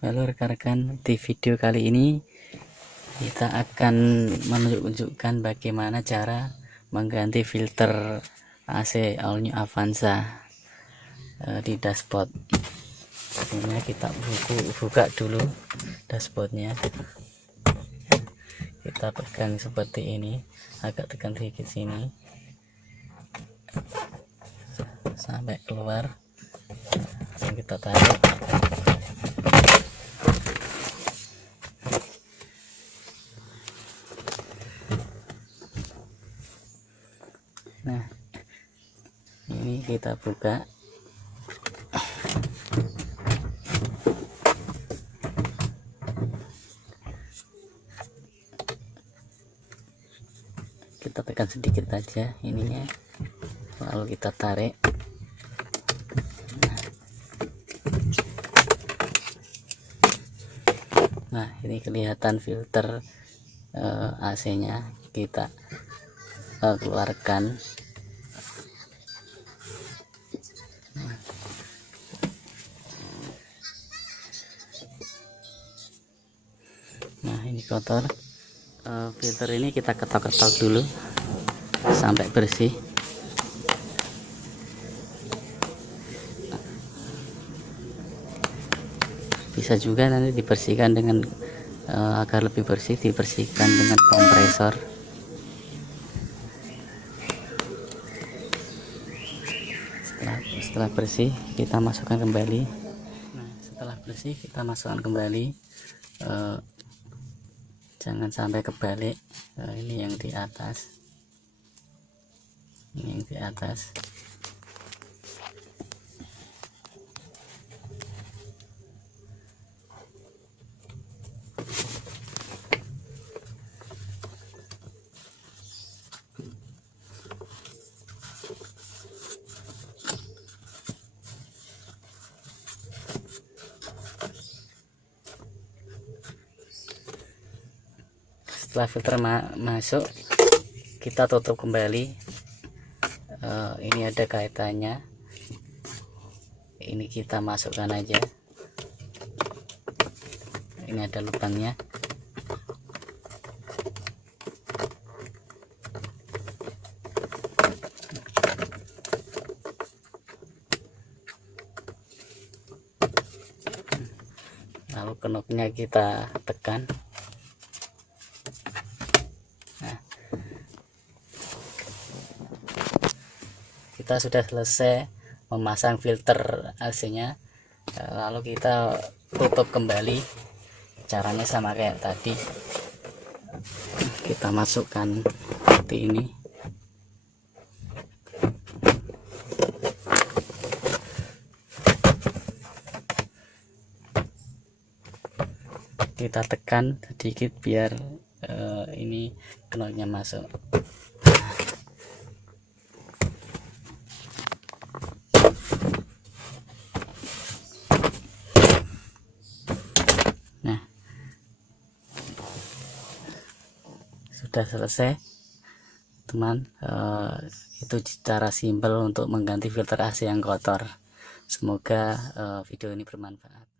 Halo rekan-rekan, di video kali ini kita akan menunjukkan bagaimana cara mengganti filter AC All New Avanza di dashboard. Ini kita buka dulu dashboardnya. Kita pegang seperti ini, agak tekan sedikit sini sampai keluar. Langsung kita tarik. Nah, ini kita buka. Kita tekan sedikit aja ininya, lalu kita tarik. Nah, ini kelihatan filter AC nya. Kita keluarkan. Nah, ini kotor. Filter ini kita ketok-ketok dulu sampai bersih. Bisa juga nanti dibersihkan dengan agar lebih bersih, dibersihkan dengan kompresor. Setelah bersih kita masukkan kembali. Nah, setelah bersih kita masukkan kembali. Jangan sampai kebalik. Ini yang di atas, ini yang di atas. Setelah filter masuk, kita tutup kembali. Ini ada kaitannya, ini kita masukkan aja. Ini ada lubangnya. Lalu knopnya kita tekan. Kita sudah selesai memasang filter AC nya, lalu kita tutup kembali. Caranya sama kayak tadi, kita masukkan seperti ini. Kita tekan sedikit biar ini knopnya masuk. Nah, sudah selesai teman. Itu cara simpel untuk mengganti filter AC yang kotor. Semoga video ini bermanfaat.